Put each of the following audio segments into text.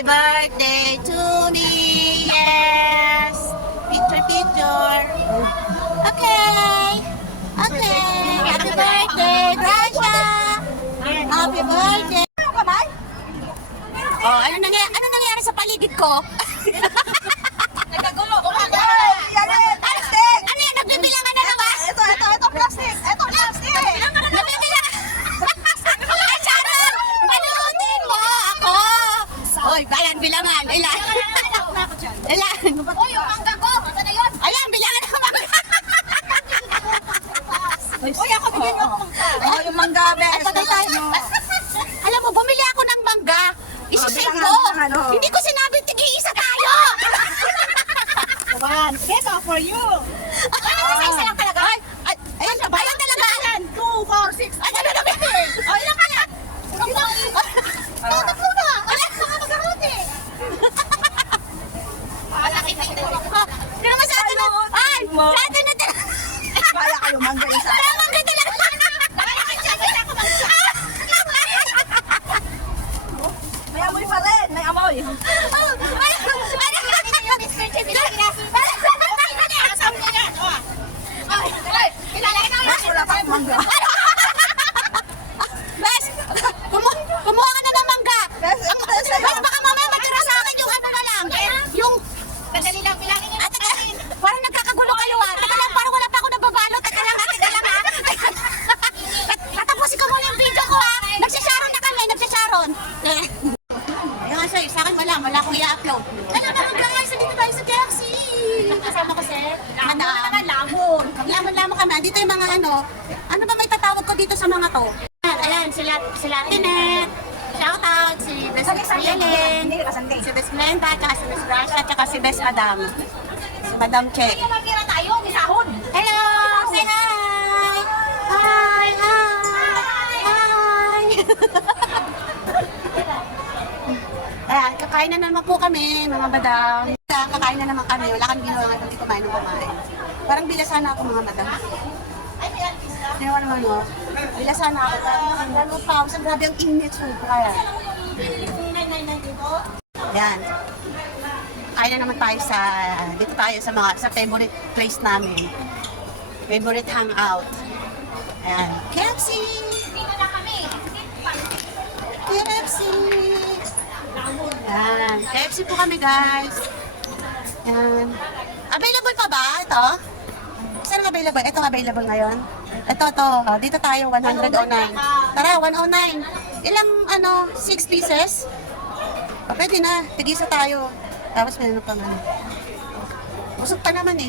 Birthday to me. Yes. Picture, picture. Okay. Okay. Happy birthday, Gracia. Happy birthday. Ano? Oh, ano nangyari, ano nangyari sa paligid ko? Nagkagulo. Umaga. Yan yan, plastic! Ano yan? Nagbibilangan na naman? Ito, ito, ito, plastic! Ito, plastic! Nagbibilangan. Ay, Sharon! Panuotin mo ako! Hoy, bayan, bilangan. Ilan? Ilan? Uy, yung mangga ko. Saan na yun? Ayan, bilangan ako mangga. Uy, ako bigyan niyo ako mangga. Oh, yung mangga, bes. Ito, ito, ito. Alam mo, bumili ako ng mangga. Isa-save bilangan ko. ng ano. Hindi ko sinabi tig-iisa tayo. One, ito for you. Ano ba isa lang talaga? Ay, ay, ayun, ayun talaga. Two, four, six. Ay, ano na ba? Ay, ilan ka na? Tataplo na. Ay, mga magarote. Hindi naman sa atin na. Ay, sa atin na talaga. Kaya kayo mangga isa. Wala mangga talaga. May amoy pa rin, may amoy. Bes, wala pa akong mangga. Bes, kumu kumuha ka na ng mangga. Bes, Ang, ito sa'yo. Bes, baka mamaya matira sa akin yung ano na lang. Yung... Sandali lang, bilangin niyo. At, parang nagkakagulo kayo ah. Teka lang, parang wala pa ako nababalot. Teka lang, ah, teka lang ah. Tat- Tatapusin ko muna yung video ko ah. Nagsasharon na kami, nagsasharon. Ayun siya, sa akin wala, wala akong i-upload. Ano naman guys, dito tayo sa KFC. Kasama ko si Madam. Lamon. Lamon-lamon kami. Dito yung mga ano, ano ba may tatawag ko dito sa mga to? Ayan, ayan sila, sila Tinet. Shout out si Hindi ka kasandi. si Best Glenda, tsaka si Best Gracia, tsaka si Best Madam. Si Madam Che. Tayo, sahod. Hello! Say hi! Hi! Hi! Hi! Ayan, kakain na naman po kami, mga madam. Kakain na naman kami. Wala kami ginawa kundi kumain ng kumain. Parang bilasan ako, mga madam. Sino naman mo? Bilasan ako. Parang lalo pa ako. Sa grabe ang init. Sobra yan. Ayan. Kain na naman tayo sa, dito tayo sa mga, sa favorite place namin. Favorite hangout. Ayan. KFC! KFC! Ayan. KFC po kami guys. Ayan. Available pa ba ito? Saan available? Ito available ngayon? Ito. Oh, Dito tayo, 109. Tara, 109. Ilang, ano, 6 pieces? O, pwede na. Tigisa tayo. Tapos ano pang ano. Busog pa naman eh.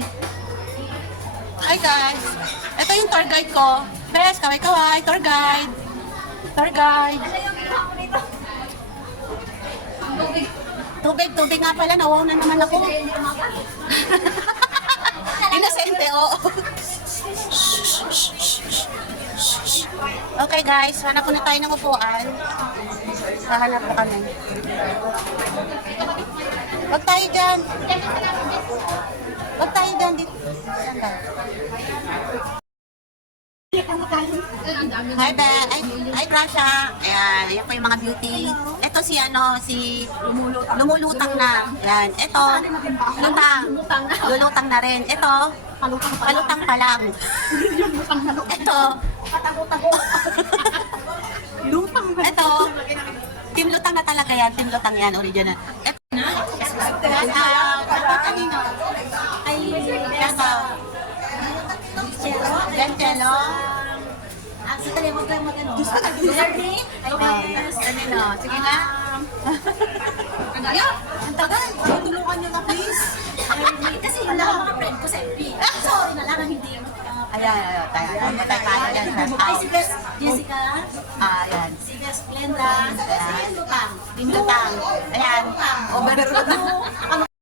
Hi guys. Ito yung tour guide ko. Bes, kaway-kaway. Tour guide. Tour guide. Tubig, tubig nga pala. Nawaw na naman ako. Inosente, oo. Okay guys, hanap muna tayo ng upuan. Hahanap po kami. Huwag tayo dyan. Huwag tayo dyan. Dito. Saan? Hi, Be. Ay, ay, Gracia. Ayan, ayan po yung mga beauty. Ito si, ano, si lumulutang na. Ayan, ito, lutang. Lulutang na rin. Ito, palutang pa lang. Ito, ito, team lutang na talaga yan. Team lutang yan, original. Ito, Ah, dapat kanino? Ay, ito. Gantelo. Sa tali mo kayo magano. Learning. Ay, kanino? Sige na. Ano? Ang tagal. Tulungan niyo na, please. Kasi yun lang ang mga friend ko sa FB. Sorry na lang ang hindi yung Ayan, ayan, tayo. Ayan, tayo, tayo dyan sa house. Jessica, ayan. si Best Glenda, si Lutang. Team Lutang. Ayan. Overload.